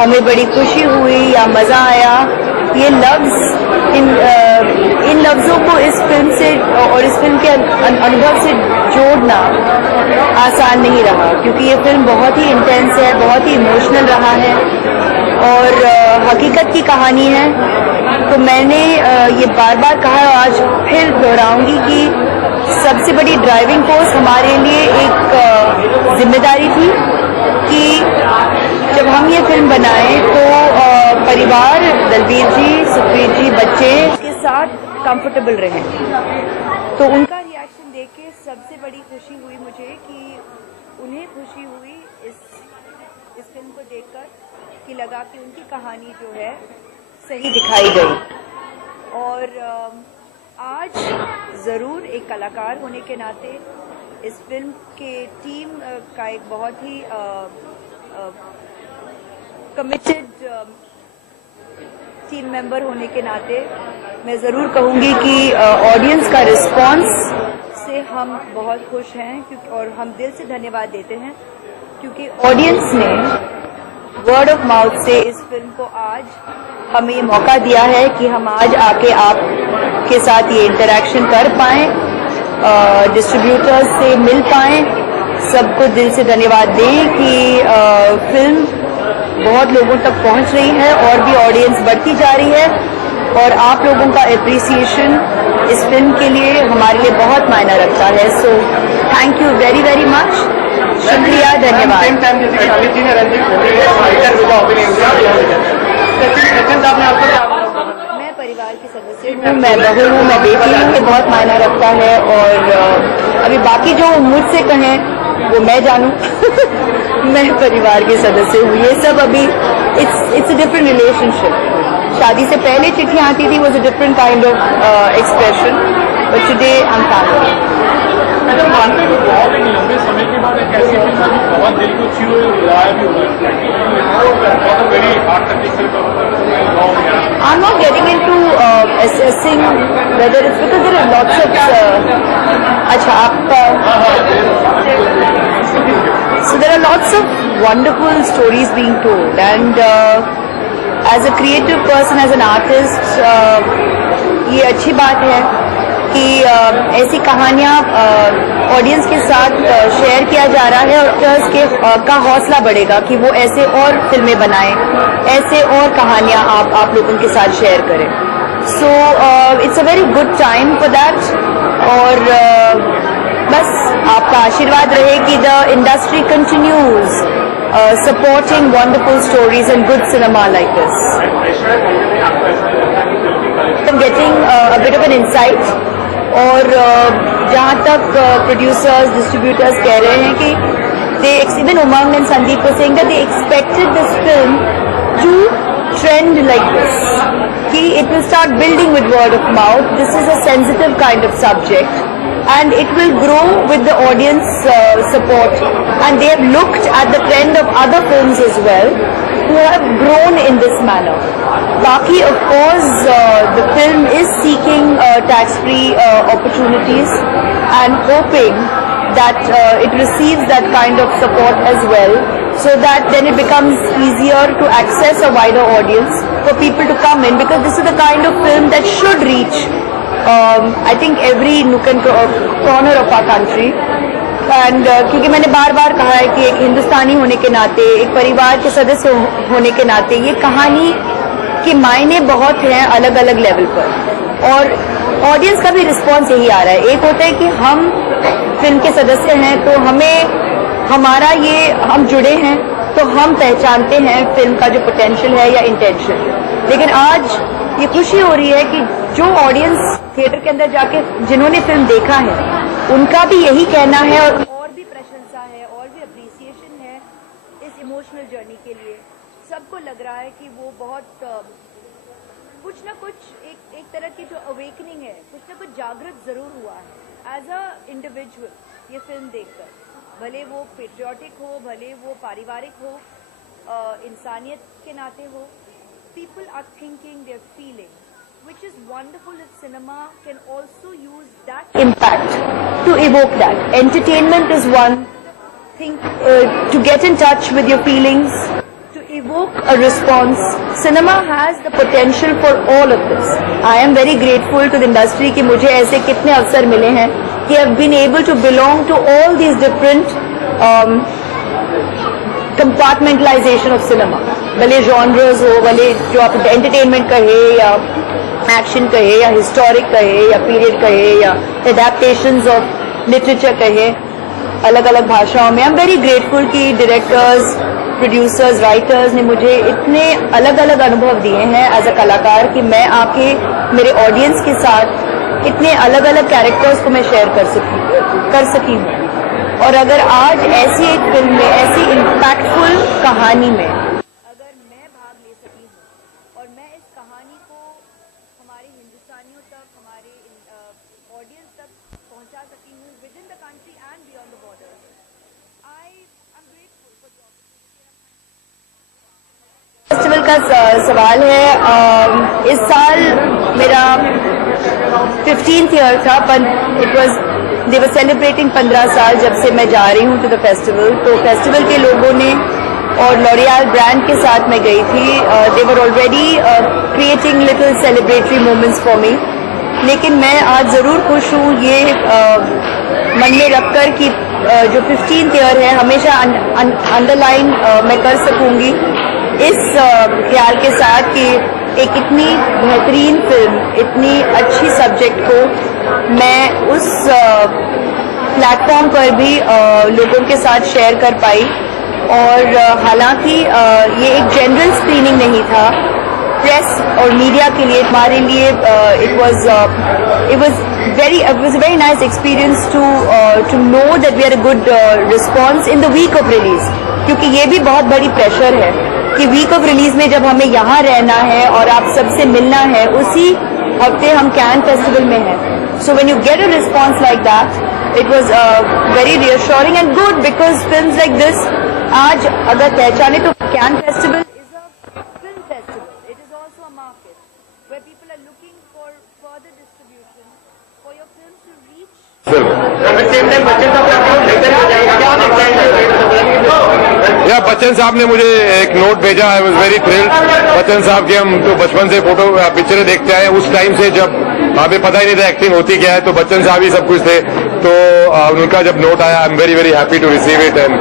हमें बड़ी खुशी हुई या मज़ा आया, ये लफ्ज़ इन लफ्ज़ों को इस फिल्म से और इस फिल्म के अनुभव से जोड़ना आसान नहीं रहा, क्योंकि ये फिल्म बहुत ही इंटेंस है, बहुत ही इमोशनल रहा है और हकीकत की कहानी है। तो मैंने ये बार बार कहा और आज फिर दोहराऊंगी कि सबसे बड़ी ड्राइविंग फोर्स हमारे लिए एक जिम्मेदारी थी कि जब हम ये फिल्म बनाए तो परिवार, दलबीर जी, सुखबीर जी, बच्चे के साथ कंफर्टेबल रहे। तो उनका रिएक्शन देख के सबसे बड़ी खुशी हुई मुझे कि उन्हें खुशी हुई इस फिल्म को देखकर कि लगा कि उनकी कहानी जो है सही दिखाई गई। और आज ज़रूर एक कलाकार होने के नाते इस फिल्म के टीम का एक बहुत ही कमिटेड टीम मेंबर होने के नाते मैं ज़रूर कहूँगी कि ऑडियंस का रिस्पांस से हम बहुत खुश हैं, क्योंकि और हम दिल से धन्यवाद देते हैं क्योंकि ऑडियंस ने वर्ड ऑफ माउथ से इस फिल्म को आज हमें ये मौका दिया है कि हम आज आके आप के साथ ये इंटरेक्शन कर पाएं, डिस्ट्रीब्यूटर्स से मिल पाएं। सबको दिल से धन्यवाद दें कि फिल्म बहुत लोगों तक पहुंच रही है और भी ऑडियंस बढ़ती जा रही है और आप लोगों का एप्रिसिएशन इस फिल्म के लिए हमारे लिए बहुत मायना रखता है। So thank you very very much, शुक्रिया, धन्यवाद। मैं परिवार की सदस्य हूँ, मैं बहू हूँ, मैं बेटी हूँ, ये बहुत मायना रखता है और अभी बाकी जो मुझसे कहें वो मैं जानूं मैं परिवार के सदस्य हूँ। ये सब अभी इट्स अ डिफरेंट रिलेशनशिप। शादी से पहले चिट्ठियाँ आती थी, was a different kind of expression, but today I am family. Madam, मानते हो बहुत एक लंबे समय के बाद एक ऐसी फिल्म है जो बहुत दिल को छू लाया भी होगा। I'm not getting into assessing whether it's because there are lots of अच्छा आपका so there are lots of wonderful stories being told and as a creative person, as an artist, ये अच्छी बात है कि ऐसी कहानियाँ ऑडियंस के साथ शेयर किया जा रहा है और एक्टर्स के का हौसला बढ़ेगा कि वो ऐसे और फिल्में बनाएं, ऐसे और कहानियाँ आप लोगों के साथ शेयर करें। So it's a very good time for that और बस आपका आशीर्वाद रहे कि the industry continues supporting wonderful stories and good cinema like this. I'm getting a bit of an insight और जहाँ तक प्रोड्यूसर्स, डिस्ट्रीब्यूटर्स कह रहे हैं कि they even Umang and Sandeep were saying that they expected this film to trend like this, कि it will start building with word of mouth. This is a sensitive kind of subject and it will grow with the audience support, and they have looked at the trend of other films as well who have grown in this manner. Baki, of course, the film is seeking tax-free opportunities and hoping that it receives that kind of support as well, so that then it becomes easier to access a wider audience for people to come in, because this is the kind of film that should reach I think every nook and corner of our country. And क्योंकि मैंने बार बार कहा है कि एक हिंदुस्तानी होने के नाते, एक परिवार के सदस्य होने के नाते, ये कहानी के मायने बहुत हैं अलग अलग लेवल पर और ऑडियंस का भी रिस्पॉन्स यही आ रहा है। एक होता है कि हम फिल्म के सदस्य हैं तो हमें हमारा ये हम जुड़े हैं तो हम पहचानते हैं फिल्म का जो पोटेंशियल है या इंटेंशन, लेकिन आज ये खुशी हो रही है कि जो ऑडियंस थिएटर के अंदर जाके जिन्होंने फिल्म देखा है उनका भी यही कहना है और भी प्रशंसा है और भी अप्रिसिएशन है इस इमोशनल जर्नी के लिए। सबको लग रहा है कि वो बहुत कुछ ना कुछ एक तरह की जो अवेकनिंग है, कुछ ना कुछ जागृत जरूर हुआ है एज अ इंडिविजुअल। ये फिल्म देखकर भले वो पेट्रियोटिक हो, भले वो पारिवारिक हो, इंसानियत के नाते हो, people are thinking, they're feeling, which is wonderful that cinema can also use that impact to evoke that. Entertainment is one thing, to get in touch with your feelings, to evoke evoke a response. Cinema has the potential for all of this. I am very grateful to the industry कि मुझे ऐसे कितने अवसर मिले हैं कि I've been able to belong to all these different compartmentalization of cinema. भले genres हो, भले जो आप entertainment कहे या एक्शन कहे या हिस्टोरिक कहे या पीरियड कहे या एडेप्टेशंस ऑफ लिटरेचर कहे, अलग अलग भाषाओं में। आई एम वेरी ग्रेटफुल कि डायरेक्टर्स, प्रोड्यूसर्स, राइटर्स ने मुझे इतने अलग अलग अनुभव दिए हैं एज अ कलाकार कि मैं आके मेरे ऑडियंस के साथ इतने अलग अलग कैरेक्टर्स को मैं शेयर कर सकी हूँ। और अगर आज ऐसी एक फिल्म में, ऐसी इम्पैक्टफुल कहानी में अगर मैं भाग ले सकी हूँ और मैं इस कहानी को हमारे हिंदुस्तानियों तक, हमारे ऑडियंस तक पहुंचा सकी हूँ with in the country and beyond the borders, I am grateful for the festival का सवाल है। इस साल मेरा 15th ईयर था, पर it was they were celebrating 15 साल जब से मैं जा रही हूँ टू द फेस्टिवल। तो फेस्टिवल के लोगों ने और लॉरियल ब्रांड के साथ मैं गई थी, they were already creating little celebratory moments for me. लेकिन मैं आज जरूर खुश हूँ ये मन में रखकर कि जो 15th ईयर है हमेशा अंडरलाइन मैं कर सकूंगी इस ख्याल के साथ कि एक इतनी बेहतरीन फिल्म, इतनी अच्छी सब्जेक्ट को मैं उस प्लेटफॉर्म पर भी लोगों के साथ शेयर कर पाई। और हालांकि ये एक जनरल स्क्रीनिंग नहीं था, प्रेस और मीडिया के लिए, हमारे लिए it was very nice experience to know that we are a good response in the week of release, क्योंकि ये भी बहुत बड़ी प्रेशर है कि वीक ऑफ रिलीज में जब हमें यहाँ रहना है और आप सबसे मिलना है, उसी हफ्ते हम कैन फेस्टिवल में हैं। So when you get a response like that, it was very reassuring and good, because films like this आज अगर पहचाने तो Cannes festival is a film festival, it is also a market where people are looking for further distribution for your film to reach. या बच्चन साहब ने मुझे एक note भेजा, I was very thrilled. Bachchan sahab की हम तो बचपन से फोटो पिक्चरें देखते आए, उस टाइम से जब हमें पता ही नहीं था एक्टिंग होती क्या है, तो बच्चन साहब ही सब कुछ थे। तो उनका जब नोट आया, I am very very happy to receive it. And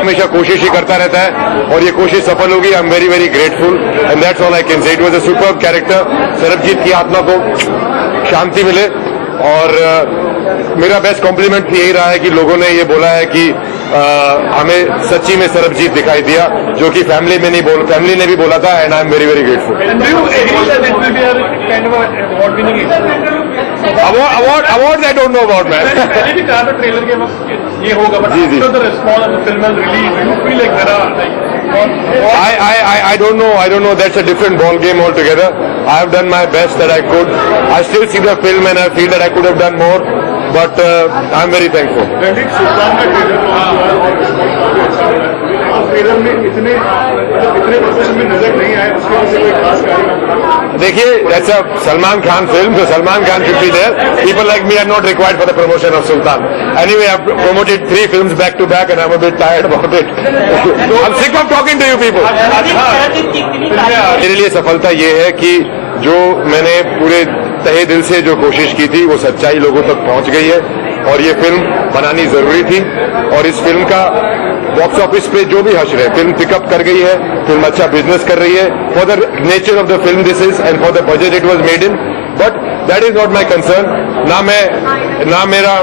हमेशा कोशिश ही करता रहता है और ये कोशिश सफल होगी। आई am very very grateful and that's all I can say. It was a superb character. Sarabjit की आत्मा को शांति मिले। और मेरा बेस्ट कॉम्प्लीमेंट यही रहा है कि लोगों ने ये बोला है कि हमें सच्ची में सरबजीत दिखाई दिया, जो कि फैमिली ने भी बोला था। And I am very very grateful. Award I don't know about man. Trailer के वक्त ये होगा, but after the response of the film and release, you feel like there are I don't know. That's a different ball game altogether. I have done my best that I could. I still see the film and I feel that I could have done more, but I'm very thankful. देखिए, that's a Salman Khan film, so Salman Khan should be there. People like me are not required for the promotion of Sultan. Anyway, I've promoted 3 films back to back and I'm a bit tired about it. I'm sick of talking to you people. मेरे लिए सफलता ये है कि जो मैंने पूरे तहे दिल से जो कोशिश की थी, वो सच्चाई लोगों तक पहुंच गई है। और ये फिल्म बनानी जरूरी थी और इस फिल्म का बॉक्स ऑफिस पे जो भी हश्र है, फिल्म पिकअप कर गई है, फिल्म अच्छा बिजनेस कर रही है। For the nature of the film this is and for the budget it was made in, but that is not my concern. ना मेरा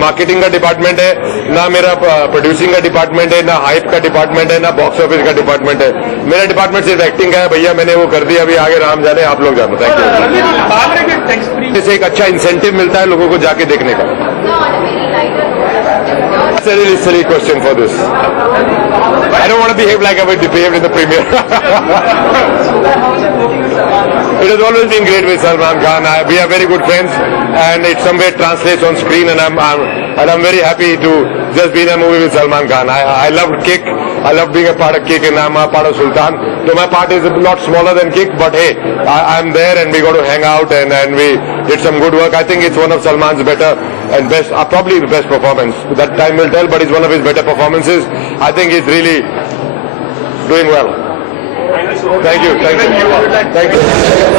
मार्केटिंग का डिपार्टमेंट है, ना मेरा प्रोड्यूसिंग का डिपार्टमेंट है, ना हाइप का डिपार्टमेंट है, ना बॉक्स ऑफिस का डिपार्टमेंट है। मेरा डिपार्टमेंट सिर्फ एक्टिंग का है। भैया मैंने वो कर दिया, अभी आगे राम जाने, आप लोग जानो। Thank you. इससे एक अच्छा इंसेंटिव मिलता है लोगों को जाके देखने का। That's a really silly question for this. I don't want to behave like I was behaved in the premiere. It has always been great with Salman Khan. We are very good friends, and it somewhere translates on screen. And I'm very happy to just be in a movie with Salman Khan. I loved Kick. I love being a part of Kick, and I'm a part of Sultan. So my part is a lot smaller than Kick, but hey, I'm there, and we got to hang out, and we did some good work. I think it's one of Salman's better and best, probably the best performance. That time will tell, but it's one of his better performances. I think he's really doing well. Thank you. Thank you. Thank you.